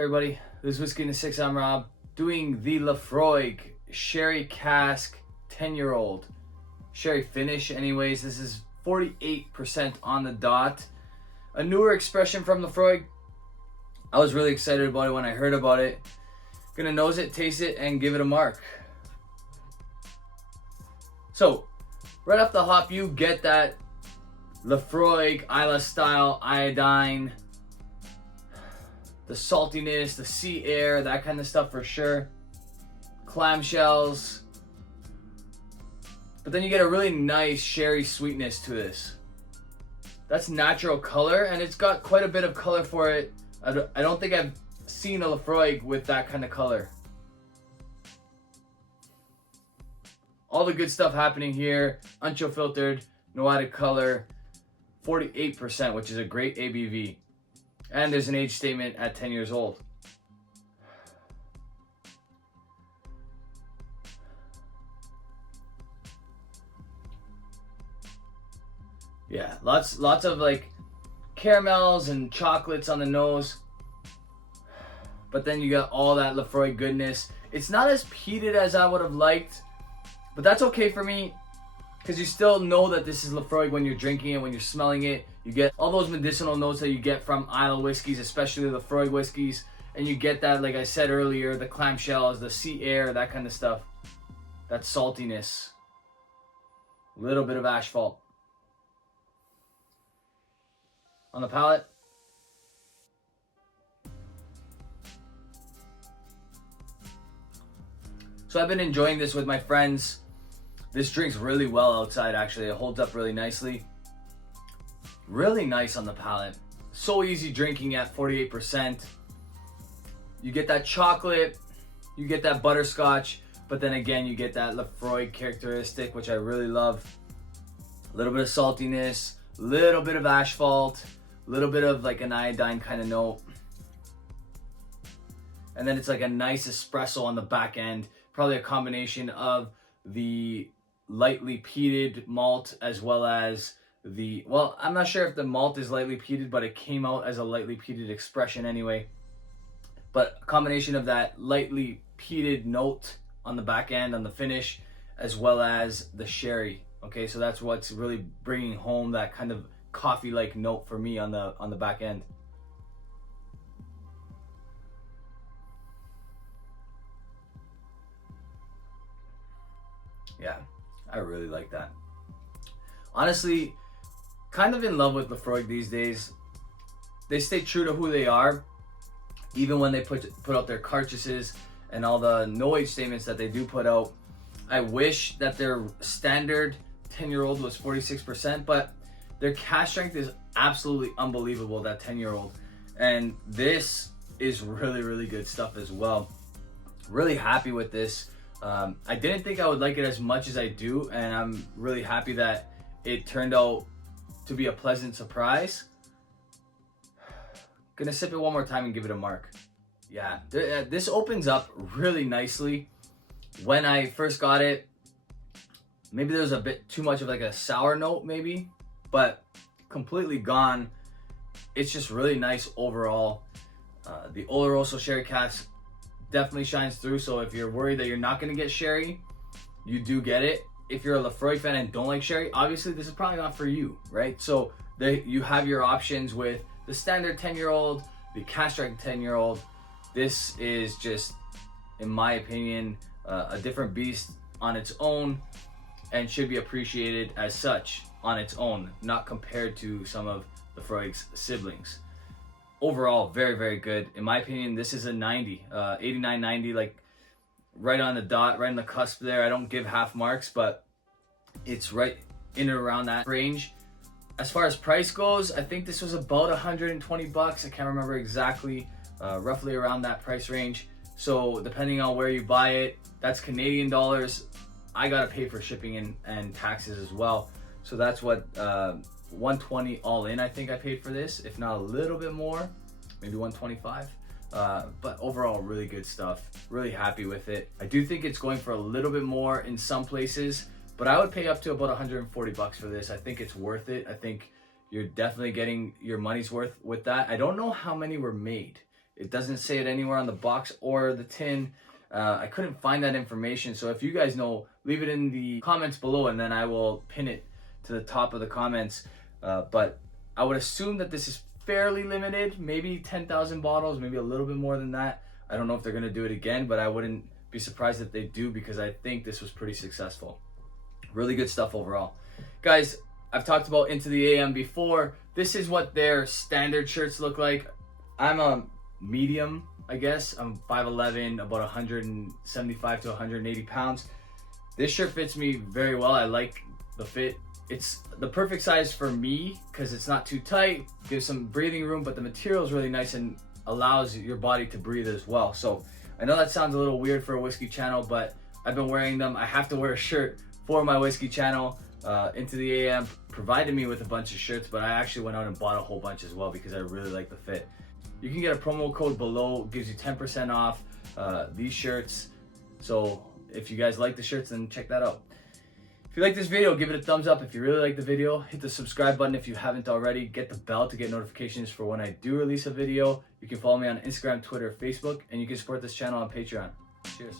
everybody? This is Whiskey in the 6. I'm Rob, doing the Laphroaig Sherry Cask 10-year-old. Sherry finish anyways. This is 48% on the dot. A newer expression from Laphroaig. I was really excited about it when I heard about it. Gonna nose it, taste it, and give it a mark. So, right off the hop, you get that Laphroaig Islay style iodine, the saltiness, the sea air, that kind of stuff for sure. Clamshells. But then you get a really nice sherry sweetness to this. That's natural color, and it's got quite a bit of color for it. I don't think I've seen a Laphroaig with that kind of color. All the good stuff happening here. Unchill filtered, no added color. 48%, which is a great ABV. And there's an age statement at 10 years old. Yeah, lots of like caramels and chocolates on the nose. But then you got all that Laphroaig goodness. It's not as peated as I would have liked, but that's okay for me, because you still know that this is Laphroaig when you're drinking it, when you're smelling it. You get all those medicinal notes that you get from Islay whiskeys, especially the Laphroaig whiskeys. And you get that, like I said earlier, the clamshells, the sea air, that kind of stuff. That saltiness. A little bit of asphalt. On the palate. So I've been enjoying this with my friends. This drinks really well outside, actually. It holds up really nicely. Really nice on the palate. So easy drinking at 48%. You get that chocolate, you get that butterscotch, but then again, you get that Laphroaig characteristic, which I really love. A little bit of saltiness, a little bit of asphalt, a little bit of like an iodine kind of note. And then it's like a nice espresso on the back end. Probably a combination of the lightly peated malt as well as the, well, I'm not sure if the malt is lightly peated, but it came out as a lightly peated expression anyway. But a combination of that lightly peated note on the back end, on the finish, as well as the sherry. Okay, so that's what's really bringing home that kind of coffee-like note for me on the back end. Yeah, I really like that. Honestly, kind of in love with Laphroaig these days. They stay true to who they are, even when they put out their cartridges and all the no age statements that they do put out. I wish that their standard 10-year-old was 46%, but their cask strength is absolutely unbelievable, that 10-year-old. And this is really, really good stuff as well. Really happy with this. I didn't think I would like it as much as I do, and I'm really happy that it turned out to be a pleasant surprise. Gonna sip it one more time and give it a mark. Yeah, this opens up really nicely. When I first got it, maybe there was a bit too much of like a sour note maybe, but completely gone. It's just really nice overall. The Oloroso Sherry Cask definitely shines through, so if you're worried that you're not going to get sherry, you do get it. If you're a Laphroaig fan and don't like sherry, obviously this is probably not for you, right? So you have your options with the standard 10-year-old, the cask strength 10-year-old. This is just, in my opinion, a different beast on its own, and should be appreciated as such on its own, not compared to some of Laphroaig's siblings. Overall, very, very good. In my opinion, this is a 90, 89, 90, like right on the dot, right on the cusp there. I don't give half marks, but it's right in and around that range. As far as price goes, I think this was about 120 bucks. I can't remember exactly, roughly around that price range. So depending on where you buy it, that's Canadian dollars. I gotta pay for shipping and taxes as well. So that's what, 120 all in, I think I paid for this, if not a little bit more, maybe 125. But overall, really good stuff. Really happy with it. I do think it's going for a little bit more in some places, but I would pay up to about 140 bucks for this. I think it's worth it. I think you're definitely getting your money's worth with that. I don't know how many were made. It doesn't say it anywhere on the box or the tin. I couldn't find that information. So if you guys know, leave it in the comments below and then I will pin it to the top of the comments. But I would assume that this is fairly limited, maybe 10,000 bottles, maybe a little bit more than that. I don't know if they're gonna do it again, but I wouldn't be surprised if they do because I think this was pretty successful. Really good stuff overall. Guys, I've talked about Into the AM before. This is what their standard shirts look like. I'm a medium, I guess. I'm 5'11", about 175 to 180 pounds. This shirt fits me very well. I like the fit. It's the perfect size for me because it's not too tight, gives some breathing room, but the material is really nice and allows your body to breathe as well. So I know that sounds a little weird for a whiskey channel, but I've been wearing them. I have to wear a shirt for my whiskey channel. Into the AM provided me with a bunch of shirts, but I actually went out and bought a whole bunch as well because I really like the fit. You can get a promo code below, gives you 10% off these shirts. So if you guys like the shirts, then check that out. If you like this video, give it a thumbs up. If you really like the video, hit the subscribe button if you haven't already. Get the bell to get notifications for when I do release a video. You can follow me on Instagram, Twitter, Facebook, and you can support this channel on Patreon. Cheers.